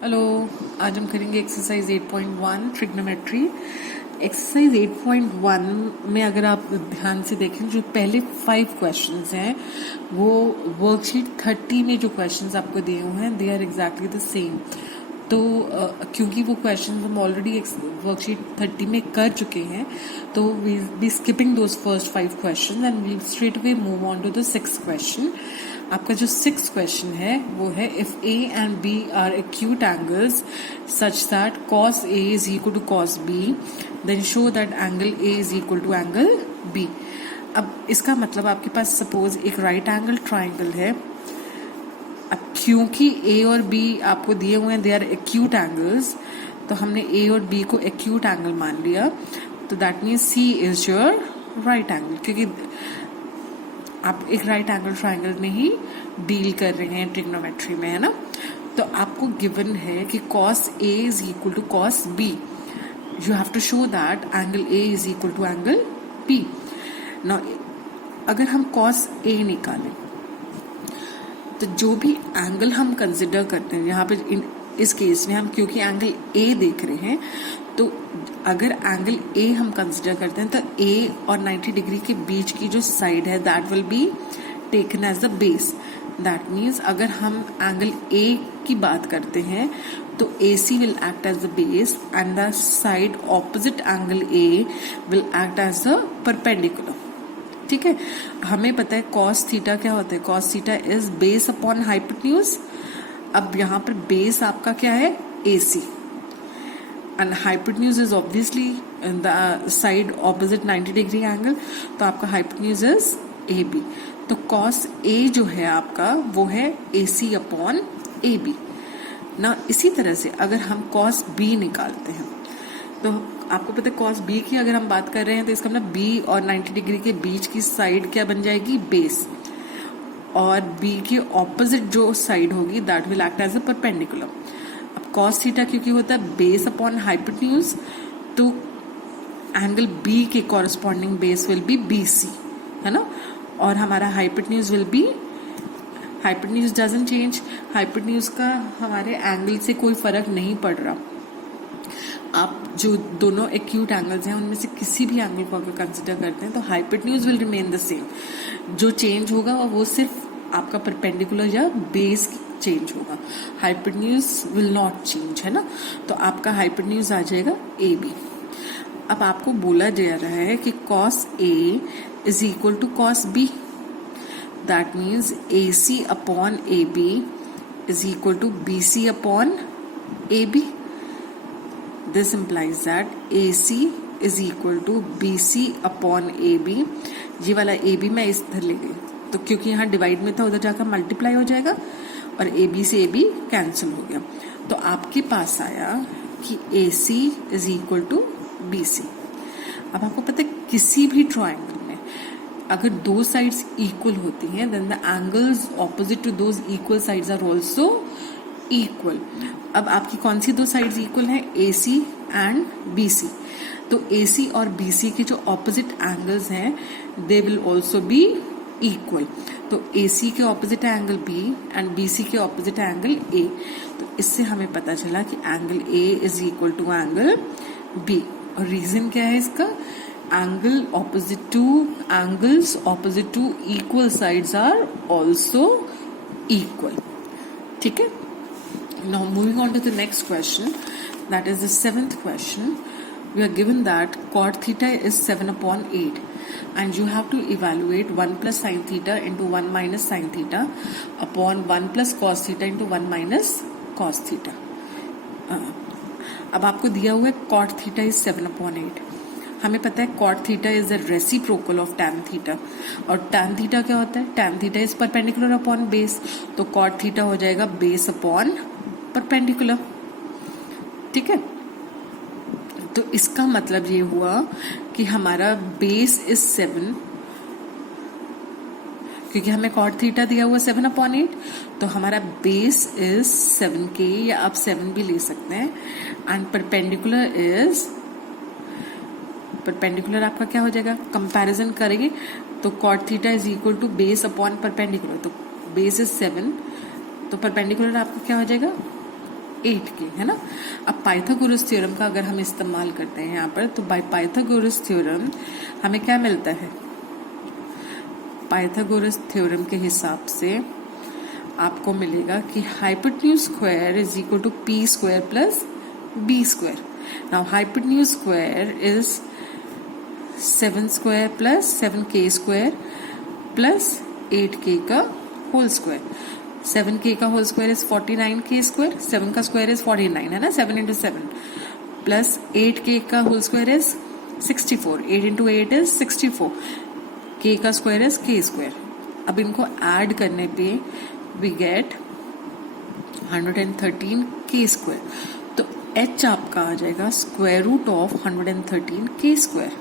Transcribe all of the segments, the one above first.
Hello. आज हम करेंगे एक्सरसाइज 8.1 ट्रिग्नोमेट्री। एक्सरसाइज 8.1 में अगर आप ध्यान से देखें, जो पहले 5 क्वेश्चंस हैं वो वर्कशीट 30 में जो क्वेश्चंस आपको दिए हुए हैं they are exactly the same. तो क्योंकि वो क्वेश्चंस हम ऑलरेडी वर्कशीट 30 में कर चुके हैं, तो we be skipping those first 5 question and we straight away move on to the 6th question. आपका जो 6th क्वेश्चन है वो है, if A and B are acute angles such that cos A is equal to cos B, then show that angle A is equal to angle B। अब इसका मतलब आपके पास suppose एक राइट एंगल ट्राइंगल है। अब क्योंकि A और B आपको दिए हुए हैं, दे आर एक्यूट एंगल्स, तो हमने A और B को एक्यूट एंगल मान लिया। तो that means C is your right angle, क्योंकि आप एक राइट एंगल ट्राइंगल में ही डील कर रहे हैं ट्रिग्नोमेट्री में, है ना। तो आपको गिवन है कि cos A is equal to cos B, you have to show that angle A is equal to angle B। Now अगर हम cos A निकालें तो जो भी एंगल हम कंसिडर करते हैं यहाँ पे, इस केस में हम क्योंकि एंगल A देख रहे हैं, तो अगर एंगल A हम कंसिडर करते हैं तो A और 90 डिग्री के बीच की जो साइड है that will be taken as the base. That means अगर हम एंगल A की बात करते हैं तो AC will act as the base and the side opposite angle A will act as the perpendicular. ठीक है, हमें पता है cos थीटा क्या होता है। cos theta is base upon hypotenuse. अब यहाँ पर बेस आपका क्या है, AC, and hypotenuse is obviously the side opposite 90 degree angle, तो आपका hypotenuse is AB। तो cos A जो है आपका वो है AC अपॉन AB ना। इसी तरह से अगर हम cos B निकालते हैं तो आपको पता है cos B की अगर हम बात कर रहे हैं तो इसका मतलब B और 90 डिग्री के बीच की साइड क्या बन जाएगी, बेस, और B के ऑपोजिट जो साइड होगी that will act as a perpendicular. अब cos थीटा क्योंकि होता है बेस अपॉन हाइपोटेन्यूज, तो एंगल B के corresponding base will be BC, है ना। और हमारा hypotenuse will be, hypotenuse doesn't change, hypotenuse का हमारे एंगल से कोई फर्क नहीं पड़ रहा। आप जो दोनों एक्यूट एंगल्स हैं उनमें से किसी भी एंगल को अगर कंसिडर करते हैं तो hypotenuse will remain the same. जो चेंज होगा वो सिर्फ आपका परपेंडिकुलर या बेस चेंज होगा, हाइपोटेन्यूज विल नॉट चेंज, है ना। तो आपका हाइपोटेन्यूज आ जाएगा AB। अब आपको बोला जा रहा है कि cos A is equal to cos B, that means AC upon AB is equal to BC upon AB। This implies that AC is equal to BC upon AB। ये वाला AB मैं इस तरह ले गई, तो क्योंकि यहाँ डिवाइड में था उधर जाकर मल्टीप्लाई हो जाएगा और AB से AB कैंसिल हो गया। तो आपके पास आया कि AC is equal to BC। अब आपको पता है किसी भी ट्राइंगल में अगर दो साइड्स इक्वल होती हैं then the angles opposite to those equal sides are also equal. अब आपकी कौन सी दो साइड्स इक्वल हैं, AC एंड BC। तो AC और BC के जो ऑपोजिट एंगल्स हैं they will also be equal. तो AC के opposite angle B and BC के ऑपोजिट एंगल A। तो इससे हमें पता चला कि angle A is equal to angle B। और रीजन क्या है इसका, angles opposite to equal sides are also equal. ठीक है। Now moving on to the next question, that is the 7th question. We are given that cot theta is 7 upon 8 and you have to evaluate 1 plus sin theta into 1 minus sin theta upon 1 plus cos theta into 1 minus cos theta। अब आपको दिया हुआ है cot theta is 7 upon 8। हमें पता है cot theta is the reciprocal of tan theta, और tan theta क्या होता है, tan theta is perpendicular upon base, तो cot theta हो जाएगा base upon परपेंडिकुलर। ठीक है, तो इसका मतलब ये हुआ कि हमारा बेस इज 7, क्योंकि हमें cot थीटा दिया हुआ 7 अपॉन 8, तो हमारा बेस इज 7K, या आप 7 भी ले सकते हैं, एंड परपेंडिकुलर आपका क्या हो जाएगा, कंपैरिजन करेंगे तो cot थीटा is equal to base upon perpendicular. तो बेस इज 7, तो परपेंडिकुलर आपका क्या हो जाएगा 8k, है ना। अब पाइथागोरस थ्योरम का अगर हम इस्तेमाल करते हैं यहाँ पर, तो बाय पाइथागोरस थ्योरम हमें क्या मिलता है? पाइथागोरस थ्योरम के हिसाब से आपको मिलेगा कि hypotenuse square is equal to p square plus b square. Now hypotenuse square is 7 square plus 7k square plus 8k का होल स्क्वायर. 7k का whole square is 49k square, 7 का स्क्वायर इज 49, है ना, 7 into 7 प्लस 8k का whole square is 64, 8 into 8 is 64, k का square is k square. अब इनको add करने पे वी गेट 113k स्क्वायर. तो h आपका आ जाएगा square root of 113k square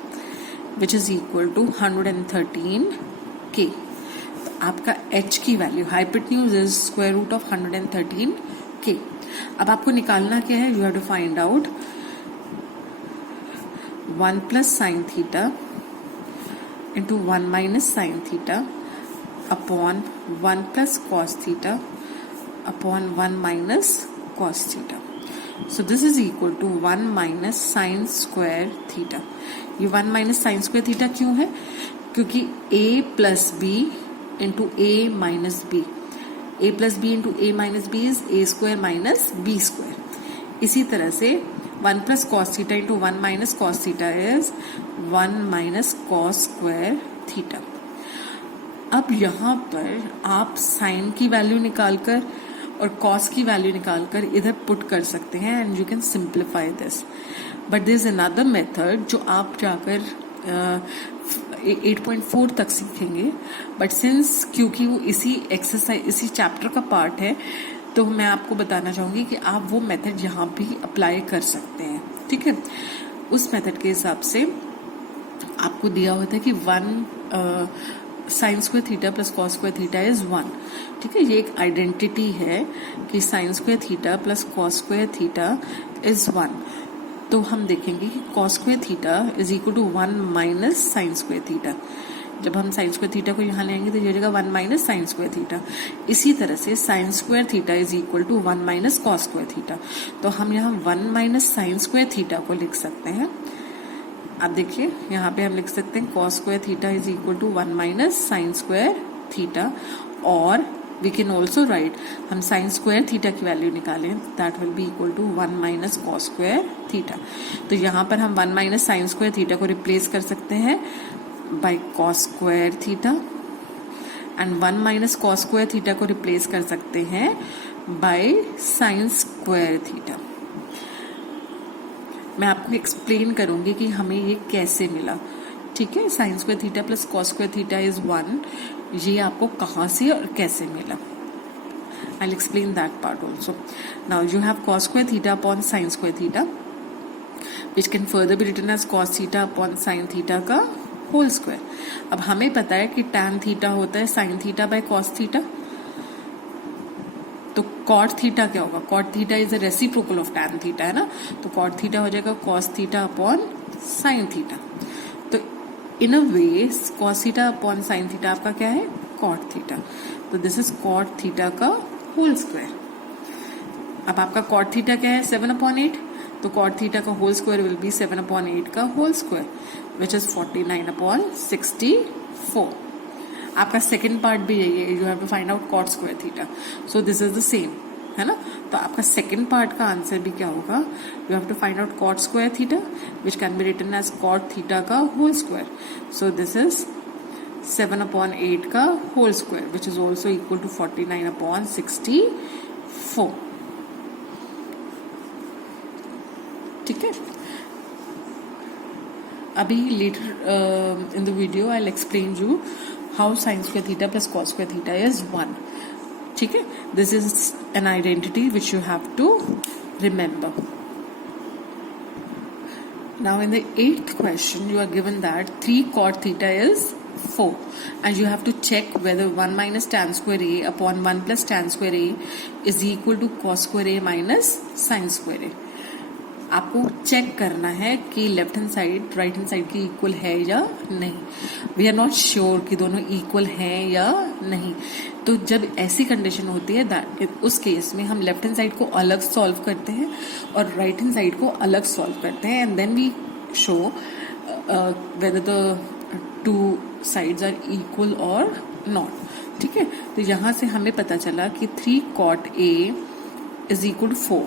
which is equal to 113k. आपका h की value hypotenuse is square root of 113k. अब आपको निकालना क्या है? You have to find out 1 plus sine theta into 1 minus sign theta upon 1 plus cos theta upon 1 minus cos theta. So this is equal to 1 minus sine square theta. ये 1 minus sine square theta क्यों है? क्योंकि a plus b into a minus b, a plus b into a minus b is a square minus b square. इसी तरह से 1 plus cos theta into 1 minus cos theta is 1 minus cos square theta. अब यहाँ पर आप sign की value निकालकर और कॉस की वैल्यू निकालकर इधर पुट कर सकते हैं and you can simplify this. But this is another method जो आप जाकर 8.4 तक सीखेंगे. बट सिंस क्योंकि वो इसी एक्सरसाइज इसी चैप्टर का पार्ट है, तो मैं आपको बताना चाहूंगी कि आप वो मेथड यहाँ भी अप्लाई कर सकते हैं. ठीक है, उस मेथड के हिसाब से आपको दिया होता है कि 1 sine square theta plus cos square theta is 1. ठीक है, ये एक आइडेंटिटी है कि sine square theta plus cos square theta is 1. तो हम देखेंगे कि cos square theta is equal to 1 minus sine square theta. जब हम साइन स्क्वायर थीटा को यहाँ लेंगे तो ये हो जाएगा 1 माइनस साइन स्क्वायर थीटा. इसी तरह से sine square theta is equal to 1 minus cos square theta. तो हम यहाँ 1 माइनस साइन स्क्वायर थीटा को लिख सकते हैं. अब देखिए यहाँ पे हम लिख सकते हैं cos square theta is equal to 1 minus sine square theta. और वी कैन ऑल्सो राइट, हम साइन स्क्वायर थीटा की वैल्यू निकालें, that will be equal to 1 minus cos square theta. तो यहाँ पर हम 1 माइनस साइन स्क्वायर थीटा को replace कर सकते हैं by cos square theta and 1 minus cos square theta को रिप्लेस कर सकते हैं बाय साइन स्क्वायर थीटा. मैं आपको एक्सप्लेन करूंगी कि हमें ये कैसे मिला. ठीक है, sign square theta plus cos square theta is 1. ये आपको कहाँ से और कैसे मिला? I'll explain that part also. Now you have cos square theta upon sin square theta, which can further be written as cos theta upon sin theta का whole square. अब हमें पता है कि tan theta होता है sin theta by cos theta. तो cot theta क्या होगा? Cot theta is a reciprocal of tan theta, है ना. तो cot theta हो जाएगा cos theta upon sin theta. तो in a way cos theta upon sin theta आपका क्या है? Cot theta. तो this is cot theta का होल स्क्वायर. अब आपका कॉट थीटा क्या है? 7/8. तो कॉट थीटा का होल स्क्वायर विल बी 7/8 का होल स्क्वायर विच इज 49/64. आपका सेकेंड पार्ट भी यही है, you have to find out cot square theta. So this is the same, है ना. तो आपका सेकेंड पार्ट का आंसर भी क्या होगा? You have to find out cot square theta which can be written as cot theta का whole square. So this is 7/8 का whole square which is also equal to 49/64. ठीक है, अभी later in the video I will explain you how sine square theta plus cos square theta is 1. ठीक है, this is an identity which you have to remember. Now in the 8th question you are given that 3 cot theta is 4 and you have to check whether 1 minus tan square a upon 1 plus tan square a is equal to cos square a minus sin square a. आपको check करना है कि left hand side right hand side की equal है या नहीं. We are not sure कि दोनों इक्वल हैं या नहीं. तो जब ऐसी कंडीशन होती है दैट उस केस में हम लेफ्ट हैंड साइड को अलग सॉल्व करते हैं और राइट हैंड साइड को अलग सॉल्व करते हैं and then we show whether the two sides are equal और नॉट. ठीक है, तो यहां से हमें पता चला कि 3 cot A is equal to 4.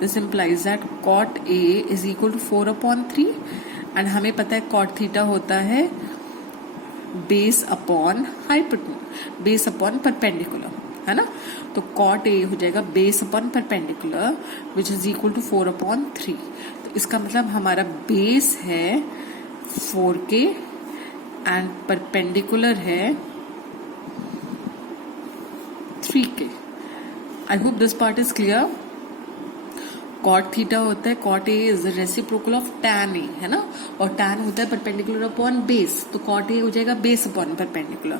This implies that cot A is equal to 4/3 and हमें पता है cot theta होता है base upon hypotenuse, base upon perpendicular, है ना. तो cot A हो जाएगा base upon perpendicular which is equal to 4/3. तो इसका मतलब हमारा बेस है 4k एंड परपेंडिकुलर है 3k. I hope this part is clear. cot theta होता है, cot A is the reciprocal of tan A, है ना, और tan होता है परपेंडिकुलर अपॉन बेस, तो cot A हो जाएगा बेस अपॉन परपेंडिकुलर.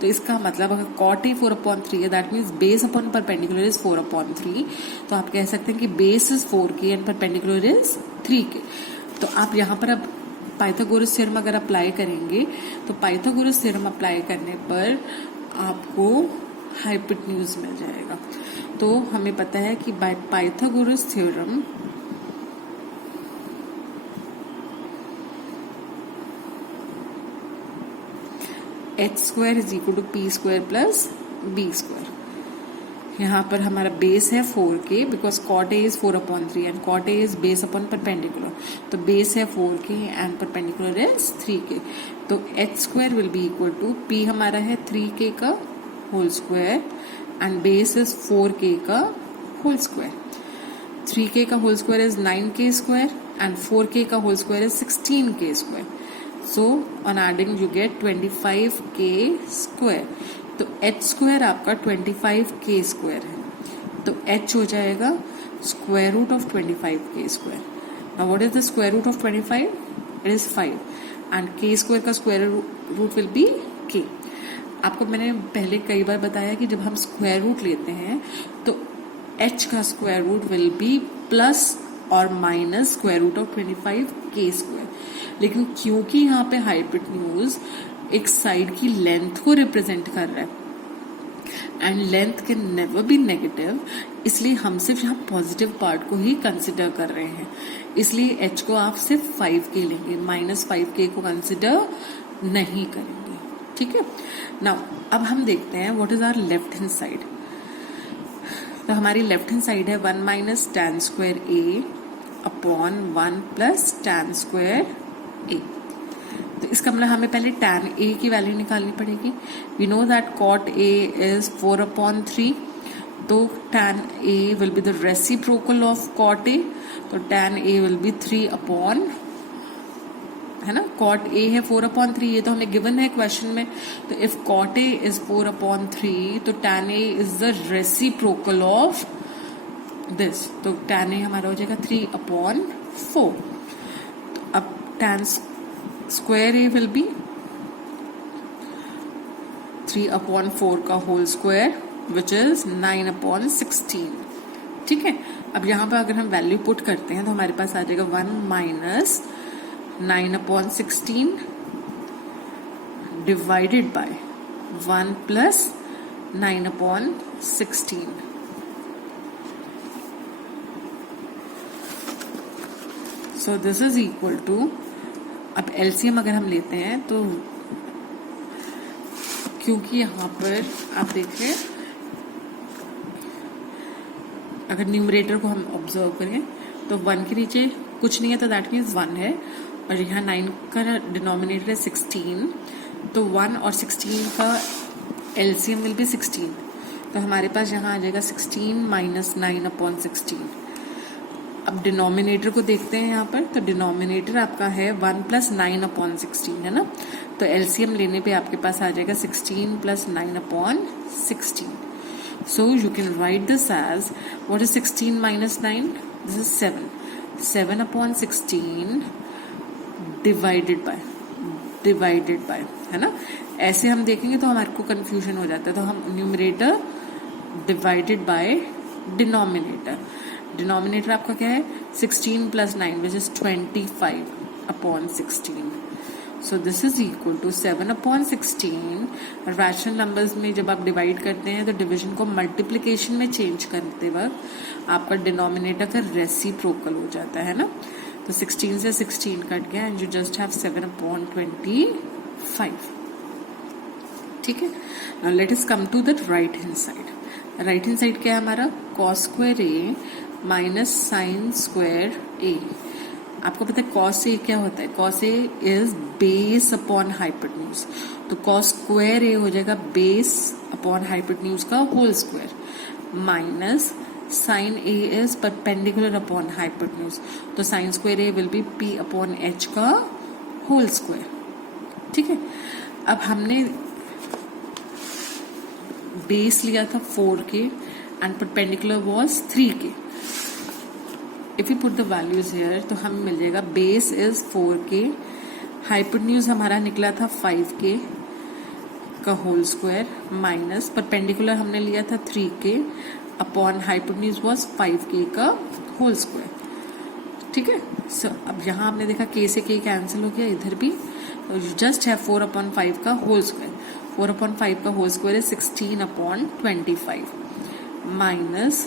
तो इसका मतलब अगर cot A 4/3 है that means base upon perpendicular is 4/3. तो आप कह सकते हैं कि base is 4k and perpendicular is 3k. तो आप यहाँ पर अब पाइथागोरस थ्योरम अगर अप्लाई करेंगे तो पाइथागोरस थ्योरम अप्लाई करने पर आपको हाइपोटेन्यूज मिल जाएगा. तो हमें पता है कि by Pythagoras theorem h² is equal to p² plus b². यहाँ पर हमारा बेस है 4k because cot A is 4/3 and cot A is base upon perpendicular. तो बेस है 4k and perpendicular is 3k. तो h² will be equal to p हमारा है 3k का whole square and base is 4k का whole square. 3k का whole square is 9k square and 4k का whole square is 16k square. So on adding you get 25k square. तो h² आपका 25k square है. तो h हो जाएगा square root of 25k square. Now what is the square root of 25? It is 5 and k square का square root will be k. आपको मैंने पहले कई बार बताया कि जब हम स्क्वायर रूट लेते हैं तो h का square root will be plus और minus square root of 25k square. लेकिन क्योंकि यहाँ पे हाइपोटेन्यूज एक साइड की लेंथ को रिप्रेजेंट कर रहा है and length can never be negative, इसलिए हम सिर्फ यहाँ पॉजिटिव पार्ट को ही कंसिडर कर रहे हैं. इसलिए h को आप सिर्फ 5k लेंगे, -5k को कंसिडर नहीं करेंगे. ठीक है. नाउ अब हम देखते हैं what is our left hand side. तो हमारी लेफ्ट हैंड साइड है 1 minus tan square A upon 1 plus tan square A. तो इसका मतलब हमें पहले tan A की वैल्यू निकालनी पड़ेगी. We know that cot A is 4/3. तो tan A will be the reciprocal of cot A. तो tan A विल बी 3 है ना. cot A है 4/3, ये तो हमें गिवन है क्वेश्चन में. तो इफ cot A इज 4/3 तो tan A is the reciprocal of this. तो tan A हमारा हो जाएगा 3/4. तो अब tan square A will B 3/4 का होल स्क्वायर विच इज 9/16. ठीक है. अब यहाँ पर अगर हम वैल्यू पुट करते हैं तो हमारे पास आ जाएगा 1 minus 9/16 divided by 1 plus 9/16. So this is equal to, अब LCM अगर हम लेते हैं तो क्योंकि यहाँ पर आप देखिए अगर न्यूमरेटर को हम ऑब्जर्व करें तो 1 के नीचे कुछ नहीं है तो दैट मीन्स 1 है और यहाँ 9 का डिनोमिनेटर है 16. तो 1 और 16 का LCM विल बी 16. तो हमारे पास यहाँ आ जाएगा 16 माइनस 9/16. अब डिनोमिनेटर को देखते हैं यहाँ पर. तो डिनोमिनेटर आपका है 1 प्लस 9/16 है ना. तो LCM लेने पे आपके पास आ जाएगा 16 plus 9/16. So you can write this as, what is 16 minus 9? This is 7. 7/16 divided by, है ना. ऐसे हम देखेंगे तो हमारे को कंफ्यूजन हो जाता है. तो हम numerator divided by denominator. Denominator आपका क्या है 16 plus 9 which is 25 upon 16. So this is equal to 7 upon 16. Rational numbers में जब आप डिवाइड करते हैं तो डिवीजन को मल्टीप्लिकेशन में चेंज करते वक्त आपका डिनोमिनेटर का रेसिप्रोकल हो जाता है ना. तो 16 से 16 कट गया and you just have 7 upon 25. ठीक है. Now let us come to the right hand side. Right hand side क्या है हमारा? Cos square A minus sine square A. आपको पता है कॉस ए क्या होता है? Cos A is base upon hypotenuse. तो कॉस स्क्वायर ए हो जाएगा बेस अपॉन हाइपोटेन्यूज का whole square minus sine A is perpendicular upon hypotenuse. तो sign square A will be P upon H का whole square. ठीक है. अब हमने बेस लिया था 4k and perpendicular was 3k. If you put the values here तो हमें मिल जाएगा बेस इज 4k, हाइपोटेन्यूज हमारा निकला था 5k का होल स्क्वायर माइनस परपेंडिकुलर हमने लिया था 3k upon hypotenuse was 5k का होल स्क्वायर. ठीक है. सो अब यहाँ आपने देखा k से k कैंसिल हो गया, इधर भी जस्ट है 4 अपॉन 5 का होल स्क्वायर. 4 अपॉन 5 का होल स्क्वायर है 16 अपॉन 25 माइनस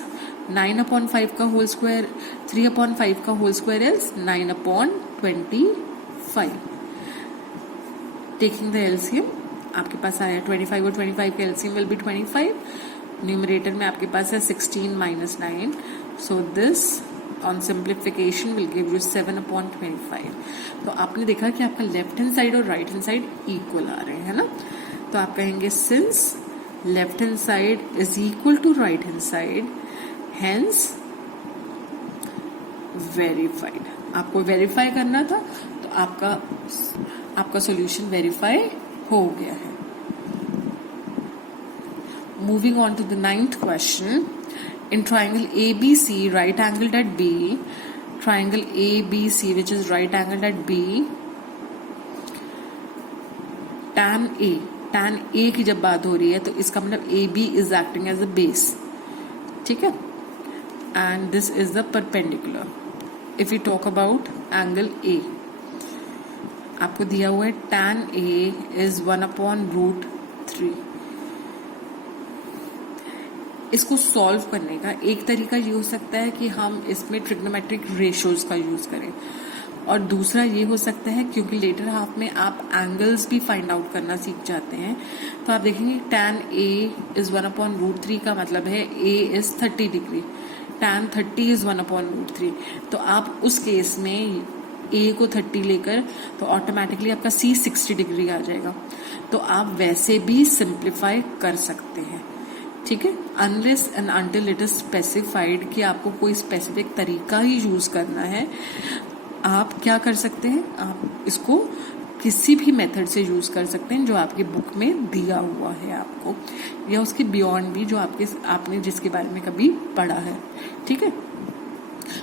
9 अपॉन 5 का होल स्क्वायर, 3 अपॉन 5 का whole square is 9 upon 25. Taking the LCM आपके पास आया 25 और 25 का एलसीएम विल बी 25. न्यूमरेटर में आपके पास है 16 minus 9. So this on simplification will give you 7 upon 25. तो आपने देखा कि आपका लेफ्ट हैंड साइड और राइट हैंड साइड इक्वल आ रहे हैं ना. तो आप कहेंगे since left hand side is equal to right hand side hence verified. आपको वेरीफाई करना था तो आपका सॉल्यूशन वेरीफाई हो गया है. Moving on to the 9th question. In triangle ABC right angled at B, triangle ABC which is right angled at B, tan A की जब बात हो रही है तो इसका मतलब AB is acting as a base. ठीक है. And this is the perpendicular. If we talk about angle A, आपको दिया हुआ है tan A is 1 upon root 3. इसको सॉल्व करने का एक तरीका ये हो सकता है कि हम इसमें ट्रिग्नोमेट्रिक रेशियोज का यूज करें, और दूसरा ये हो सकता है क्योंकि लेटर हाफ में आप एंगल्स भी फाइंड आउट करना सीख जाते हैं तो आप देखेंगे tan A is 1 upon root 3 का मतलब है A is 30 degree, tan 30 is 1 upon root 3. तो आप उस केस में A को 30 लेकर तो ऑटोमेटिकली आपका C 60 डिग्री आ जाएगा. तो आप वैसे भी सिंप्लीफाई कर सकते हैं. ठीक है. Unless and until it is specified कि आपको कोई स्पेसिफिक तरीका ही यूज करना है, आप क्या कर सकते हैं, आप इसको किसी भी मेथड से यूज कर सकते हैं जो आपकी बुक में दिया हुआ है आपको, या उसके बियॉन्ड भी जो आपने जिसके बारे में कभी पढ़ा है. ठीक है.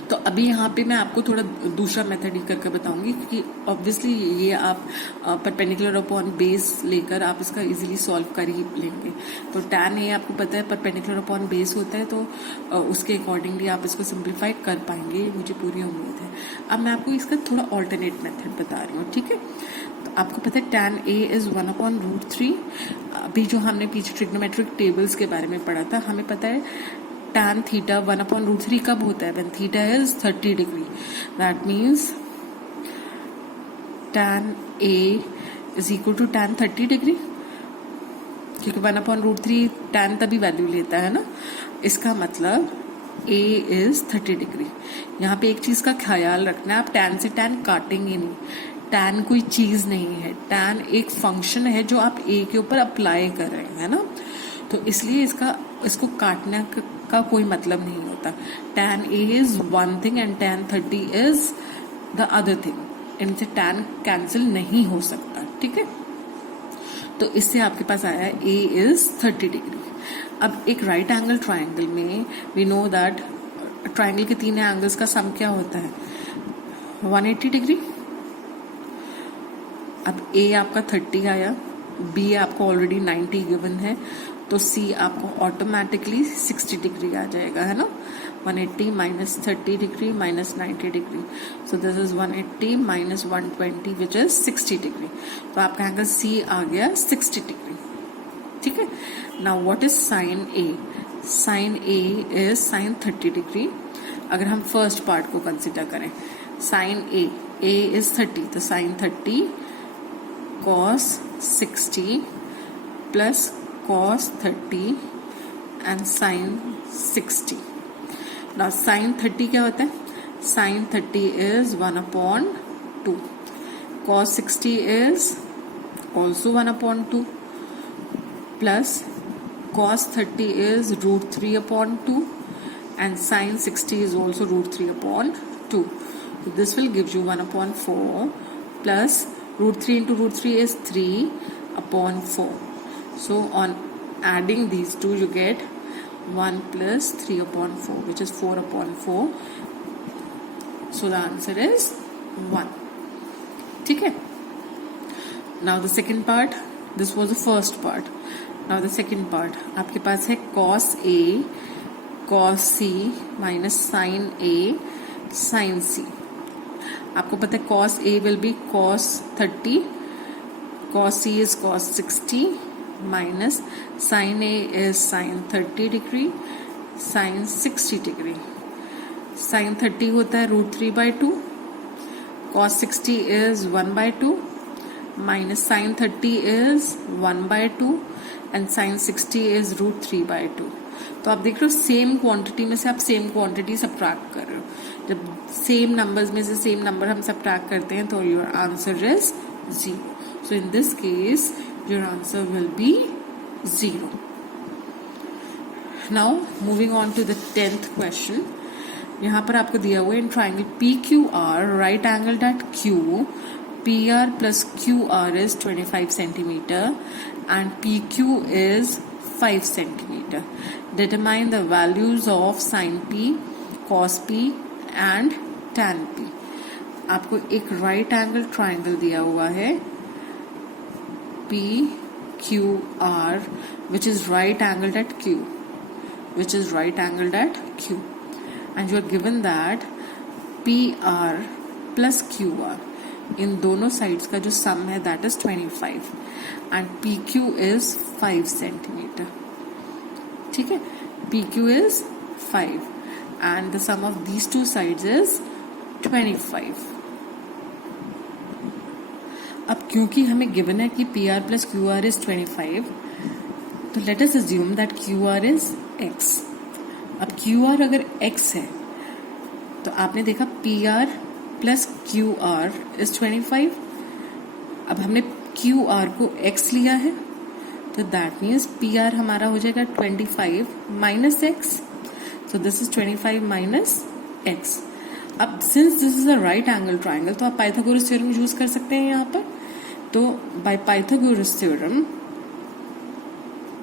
तो अभी यहाँ पे मैं आपको थोड़ा दूसरा मेथड ही करके बताऊंगी क्योंकि ऑब्वियसली ये आप परपेंडिकुलर अपॉन बेस लेकर आप इसका इजीली सॉल्व कर ही लेंगे. तो tan A आपको पता है परपेंडिकुलर अपॉन बेस होता है, तो उसके अकॉर्डिंगली आप इसको सिंप्लीफाई कर पाएंगे, मुझे पूरी उम्मीद है. अब मैं आपको इसका थोड़ा ऑल्टरनेट मेथड बता रही हूँ. ठीक है. तो आपको पता है tan A is 1 upon root 3. अभी जो हमने पीछे ट्रिग्नोमेट्रिक टेबल्स के बारे में पढ़ा था, हमें पता है tan थीटा 1 अपॉन रूट 3 कब होता है? when थीटा is 30 degree. That means tan A is equal to tan 30 degree, क्योंकि 1 अपॉन रूट 3 tan तभी वैल्यू लेता है ना. इसका मतलब A इज 30 डिग्री. यहाँ पे एक चीज का ख्याल रखना है, आप tan से tan काटेंगे नहीं. tan कोई चीज नहीं है, tan एक फंक्शन है जो आप A के ऊपर अप्लाई कर रहे हैं ना. तो इसलिए इसको काटने का कोई मतलब नहीं होता. tan A is one thing and tan 30 is the other thing. इनसे tan कैंसिल नहीं हो सकता. ठीक है. तो इससे आपके पास आया A इज 30 डिग्री. अब एक राइट एंगल ट्राइंगल में वी नो दैट ट्राइंगल के तीन एंगल्स का सम क्या होता है? 180 डिग्री. अब A आपका 30 आया, B आपको ऑलरेडी 90 गिवन है, तो C आपको ऑटोमेटिकली 60 डिग्री आ जाएगा, है ना. 180 minus 30 degree minus 90 degree. So this is 180 minus 120 which is 60 degree. तो आपका एंगल C आ गया 60 degree. ठीक है. Now what is sin A? Sin A is sin 30 degree. अगर हम फर्स्ट पार्ट को कंसिडर करें, sin A is 30, तो sin 30 cos 60 plus cos 30 and sin 60. Now sin 30 क्या होता है? Sin 30 is 1/2. Cos 60 is also 1/2 plus cos 30 is √3/2 and sin 60 is also √3/2. So this will give you 1/4 plus √3 into √3 is 3/4. So on adding these two you get 1 plus 3/4 which is 4/4. So the answer is 1. ठीक है. Now the second part, this was the first part. Now the second part, आपके पास है cos A cos C minus sin A sin C. आपको पता है cos A will be cos 30, cos C is cos 60 minus sin A is sin 30 degree sin 60 degree. Sin 30 होता है √3/2, cos 60 is 1/2 minus sin 30 is 1/2 and sin 60 is √3/2. तो आप देख रहे हो सेम क्वांटिटी में से आप सेम क्वांटिटी सब्ट्रैक्ट कर रहे हो. जब सेम नंबर्स में से सेम नंबर हम सब्ट्रैक्ट करते हैं तो your answer is 0. So in this case your answer will be 0. Now moving on to the 10th question. यहाँ पर आपको दिया हुआ है in triangle PQR right angle at Q, PR plus QR is 25 centimeter and PQ is 5 centimeter. Determine the values of sin P, cos P and tan P. आपको एक right angle triangle दिया हुआ है PQR which is right angled at Q, and you are given that PR plus QR इन दोनों sides का जो sum है that is 25 and PQ is 5 centimetre. ठीक है. PQ is 5 and the sum of these two sides is 25. अब क्योंकि हमें given है कि PR प्लस QR इज 25, तो let us assume that QR is X. अब QR अगर X है तो आपने देखा PR प्लस QR इज 25. अब हमने QR को X लिया है तो दैट मीन्स PR हमारा हो जाएगा 25 minus X. So this is 25 minus X. अब since this is a right angle triangle तो आप पाइथागोरस थ्योरम यूज कर सकते हैं यहाँ पर. तो बाय पाइथागोरस थ्योरम